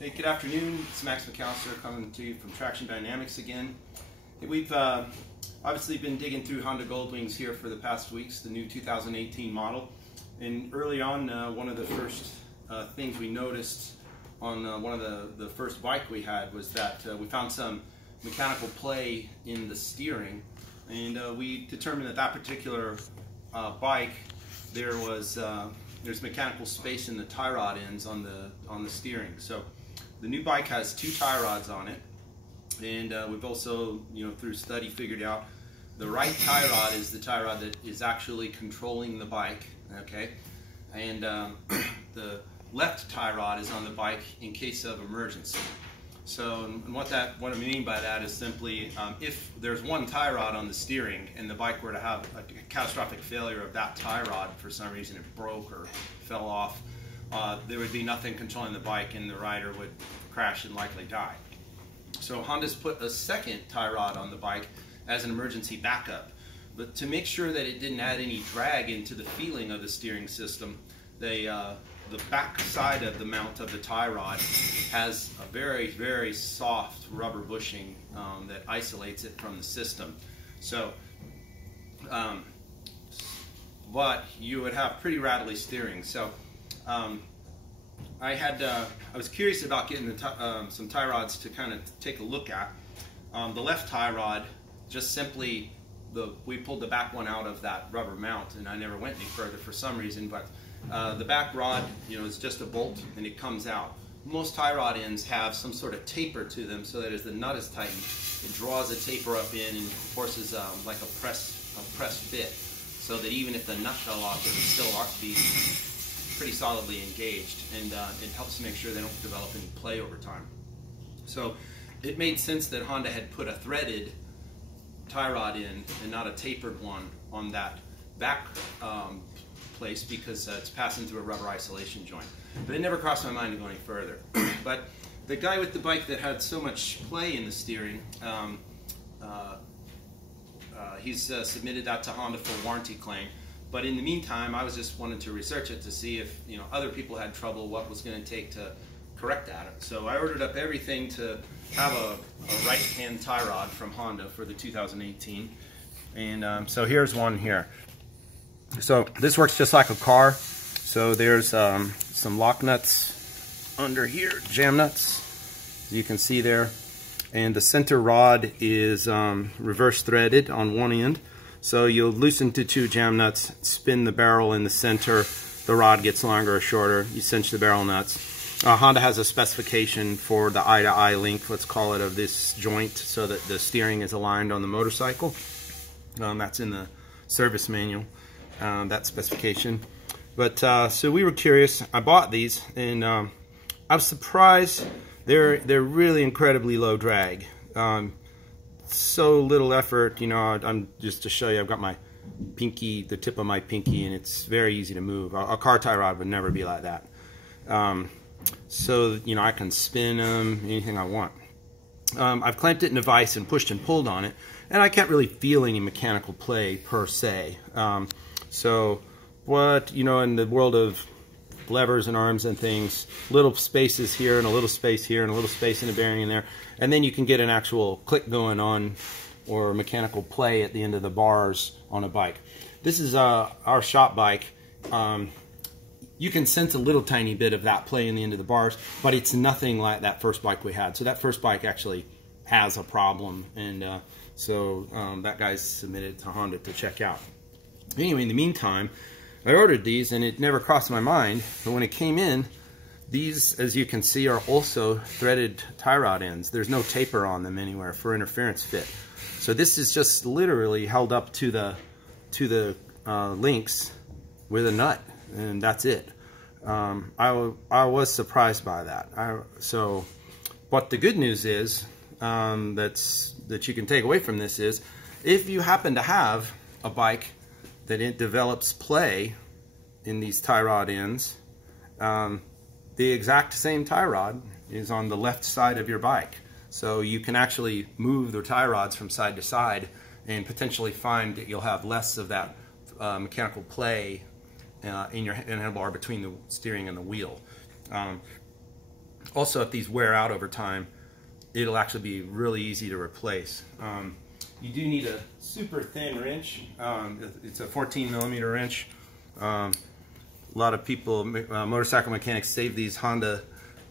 Hey, good afternoon. It's Max McAllister coming to you from Traction Dynamics again. Hey, we've obviously been digging through Honda Goldwings here for the past weeks, the new 2018 model. And early on, one of the first things we noticed on one of the first bike we had was that we found some mechanical play in the steering. And we determined that that particular bike, there's mechanical space in the tie rod ends on the steering. So the new bike has 2 tie rods on it, and we've also, through study figured out the right tie rod is the tie rod that is actually controlling the bike, okay? And the left tie rod is on the bike in case of emergency. So, and what I mean by that is simply if there's one tie rod on the steering and the bike were to have a catastrophic failure of that tie rod, for some reason it broke or fell off, there would be nothing controlling the bike and the rider would crash and likely die. So Honda's put a second tie rod on the bike as an emergency backup. But to make sure that it didn't add any drag into the feeling of the steering system, the back side of the mount of the tie rod has a very, very soft rubber bushing that isolates it from the system. So, but you would have pretty rattly steering. So I was curious about getting some tie rods to kind of take a look at. The left tie rod, just simply we pulled the back one out of that rubber mount, and I never went any further for some reason. But the back rod, is just a bolt and it comes out. Most tie rod ends have some sort of taper to them, so that as the nut is tightened, it draws a taper up in and forces like a press fit, so that even if the nut fell off, it would still ought to be pretty solidly engaged, and it helps make sure they don't develop any play over time. So it made sense that Honda had put a threaded tie rod in and not a tapered one on that back place, because it's passing through a rubber isolation joint. But it never crossed my mind to go any further. But the guy with the bike that had so much play in the steering, he's submitted that to Honda for a warranty claim. But in the meantime, I was just wanting to research it to see if other people had trouble, what was going to take to correct that. So I ordered up everything to have a right-hand tie rod from Honda for the 2018. And so here's one here. So this works just like a car. So there's some lock nuts under here, jam nuts, as you can see there. And the center rod is reverse threaded on one end. So you'll loosen the 2 jam nuts, spin the barrel in the center, the rod gets longer or shorter, you cinch the barrel nuts. Honda has a specification for the eye-to-eye length, let's call it, of this joint, so that the steering is aligned on the motorcycle. That's in the service manual, that specification. But so we were curious. I bought these, and I was surprised. They're really incredibly low drag. So little effort, I'm just to show you, I've got my pinky, the tip of my pinky, and it's very easy to move. A car tie rod would never be like that. So, I can spin them, anything I want. I've clamped it in a vise and pushed and pulled on it, and I can't really feel any mechanical play per se. So, what, in the world of levers and arms and things, little spaces here and a little space here and a little space in the bearing in there, and then you can get an actual click going on or mechanical play at the end of the bars on a bike. This is our shop bike. You can sense a little tiny bit of that play in the end of the bars, but it's nothing like that first bike we had. So that first bike actually has a problem, and so that guy's submitted to Honda to check out. Anyway, in the meantime, I ordered these, and it never crossed my mind, but when it came in, these, as you can see, are also threaded tie rod ends. There's no taper on them anywhere for interference fit. So this is just literally held up to the links with a nut, and that's it. I was surprised by that. But the good news is, that you can take away from this is, if you happen to have a bike that it develops play in these tie rod ends, the exact same tie rod is on the left side of your bike. So you can actually move the tie rods from side to side and potentially find that you'll have less of that mechanical play in your handlebar between the steering and the wheel. Also, if these wear out over time, it'll actually be really easy to replace. You do need a super thin wrench. It's a 14 millimeter wrench. A lot of people, motorcycle mechanics, save these Honda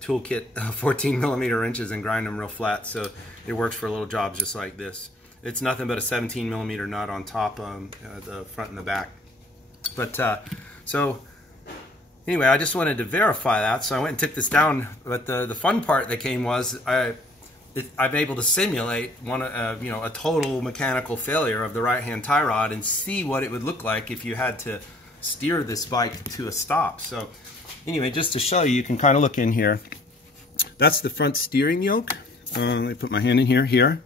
toolkit 14 millimeter wrenches and grind them real flat, so it works for little jobs just like this. It's nothing but a 17 millimeter nut on top, the front and the back. But so anyway, I just wanted to verify that, so I went and took this down. But the fun part that came was I'm able to simulate a total mechanical failure of the right-hand tie rod and see what it would look like if you had to steer this bike to a stop. So anyway, just to show you, you can kind of look in here. That's the front steering yoke. Let me put my hand in here,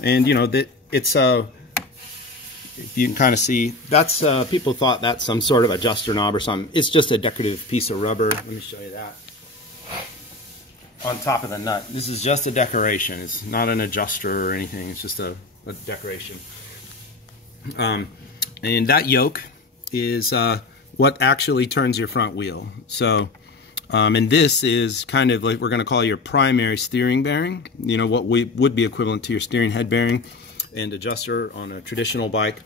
and you know that it's if you can kind of see, that's people thought that's some sort of adjuster knob or something. It's just a decorative piece of rubber. Let me show you that. On top of the nut. This is just a decoration. It's not an adjuster or anything. It's just a decoration. And that yoke is what actually turns your front wheel. So, and this is kind of like we're going to call your primary steering bearing. You know, what would be equivalent to your steering head bearing and adjuster on a traditional bike.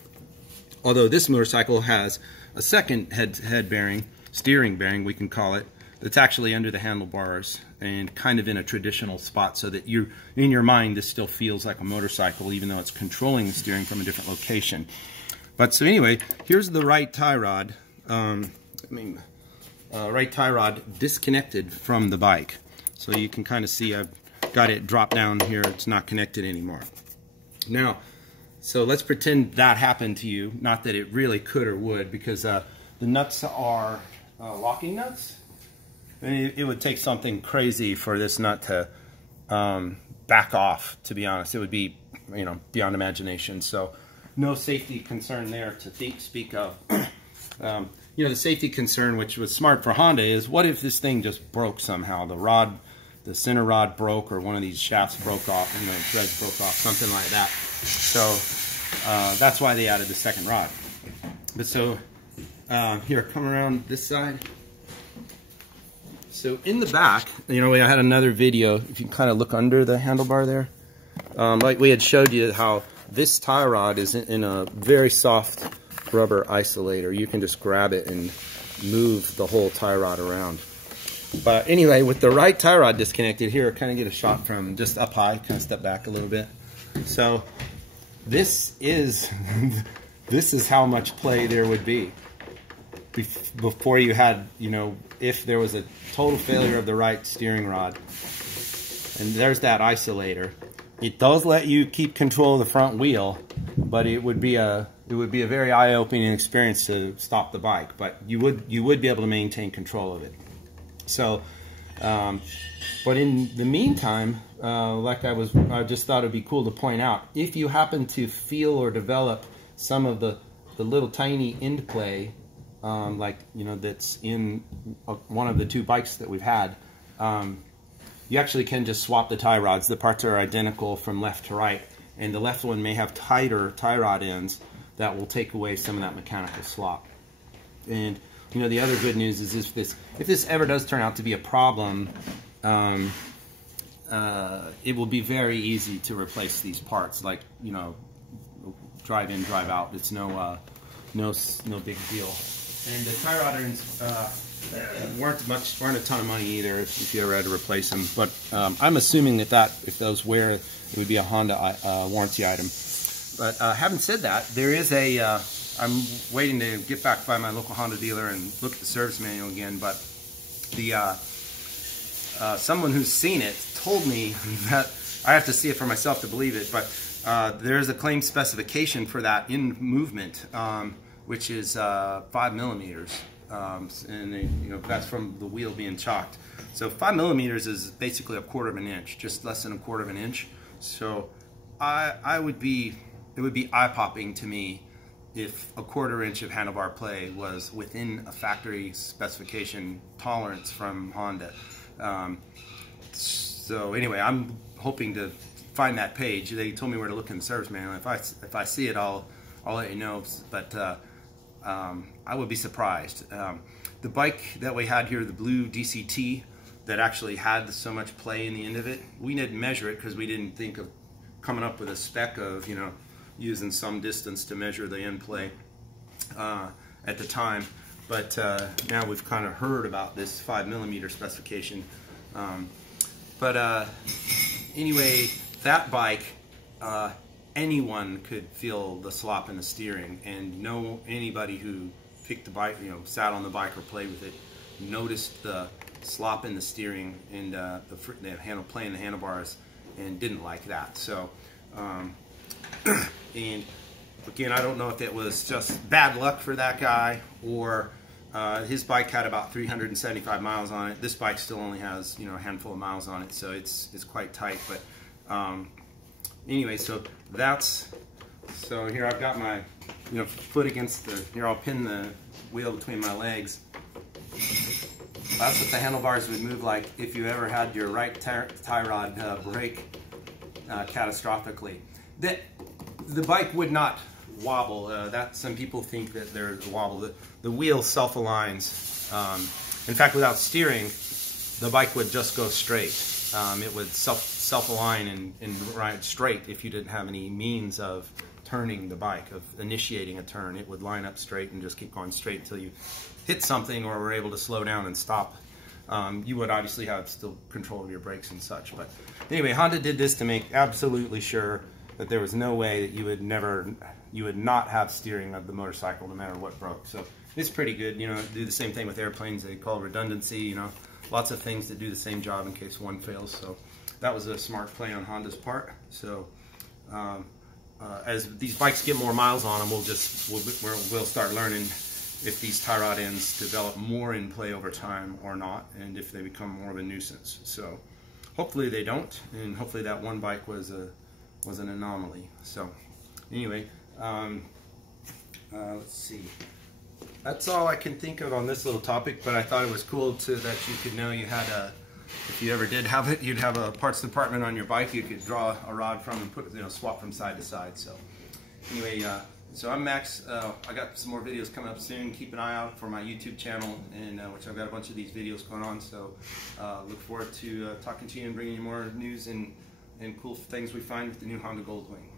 Although this motorcycle has a second head bearing, steering bearing we can call it, that's actually under the handlebars and kind of in a traditional spot, so that you, in your mind, this still feels like a motorcycle even though it's controlling the steering from a different location. But so anyway, here's the right tie rod. Right tie rod disconnected from the bike. So you can kind of see I've got it dropped down here. It's not connected anymore. Now, so let's pretend that happened to you. Not that it really could or would, because the nuts are locking nuts. It would take something crazy for this nut to back off, to be honest. It would be, you know, beyond imagination. So no safety concern there to speak of. You know, the safety concern, which was smart for Honda, is what if this thing just broke somehow? The center rod broke, or one of these shafts broke off, you know, threads broke off, something like that. So that's why they added the second rod. But so here, come around this side. So in the back, you know, I had another video, if you kind of look under the handlebar there, like we had showed you how this tie rod is in a very soft rubber isolator. You can just grab it and move the whole tie rod around. But anyway, with the right tie rod disconnected here, kind of get a shot from just up high, kind of step back a little bit. So this is this is how much play there would be before you had, you know, if there was a total failure of the right steering rod. And there's that isolator. It does let you keep control of the front wheel, but it would be a very eye-opening experience to stop the bike. But you would be able to maintain control of it. So, but in the meantime, like I just thought it'd be cool to point out, if you happen to feel or develop some of the little tiny end play, like, you know, that's in one of the two bikes that we've had, you actually can just swap the tie rods. The parts are identical from left to right, and the left one may have tighter tie rod ends that will take away some of that mechanical slop. And you know, the other good news is if this ever does turn out to be a problem, it will be very easy to replace these parts. Like, you know, drive in, drive out. It's no big deal. And the tie rod ends weren't a ton of money either if you ever had to replace them. But I'm assuming that if those wear, it would be a Honda warranty item. But having said that, there is a I'm waiting to get back by my local Honda dealer and look at the service manual again, but the someone who's seen it told me that I have to see it for myself to believe it, but there's a claim specification for that in movement, which is 5 millimeters, and you know, that's from the wheel being chalked. So 5 millimeters is basically 1/4 of an inch, just less than 1/4 of an inch. So it would be eye-popping to me if 1/4 inch of handlebar play was within a factory specification tolerance from Honda. So anyway, I'm hoping to find that page. They told me where to look in the service manual. If I see it, I'll let you know. But I would be surprised. The bike that we had here, the blue DCT, that actually had so much play in the end of it. We didn't measure it because we didn't think of coming up with a spec of, you know, using some distance to measure the end play at the time. But now we've kind of heard about this 5mm specification. Anyway, that bike, anyone could feel the slop in the steering, and anybody who picked the bike, you know, sat on the bike or played with it, noticed the slop in the steering and the play in the handlebars, and didn't like that. So, and again, I don't know if it was just bad luck for that guy, or his bike had about 375 miles on it. This bike still only has, you know, a handful of miles on it, so it's quite tight. But anyway, so here I've got my, you know, foot against here I'll pin the wheel between my legs. That's what the handlebars would move like if you ever had your right tie rod break catastrophically. The bike would not wobble. Some people think that there's a wobble. The wheel self-aligns. In fact, without steering, the bike would just go straight. It would self-align and ride straight if you didn't have any means of turning the bike, of initiating a turn. It would line up straight and just keep going straight until you hit something or were able to slow down and stop. You would obviously have still control of your brakes and such. But anyway, Honda did this to make absolutely sure that there was no way that you would not have steering of the motorcycle no matter what broke. So it's pretty good. You know, do the same thing with airplanes. They call redundancy. You know, lots of things that do the same job in case one fails. So that was a smart play on Honda's part. So as these bikes get more miles on them, we'll start learning if these tie rod ends develop more in play over time or not, and if they become more of a nuisance. So hopefully they don't, and hopefully that one bike was an anomaly. So anyway, let's see. That's all I can think of on this little topic, but I thought it was cool that you could know you had if you ever did have it, you'd have a parts department on your bike you could draw a rod from and put, you know, swap from side to side. So anyway, so I'm Max. I got some more videos coming up soon. Keep an eye out for my YouTube channel, and which I've got a bunch of these videos going on. So look forward to talking to you and bringing you more news and cool things we find with the new Honda Goldwing.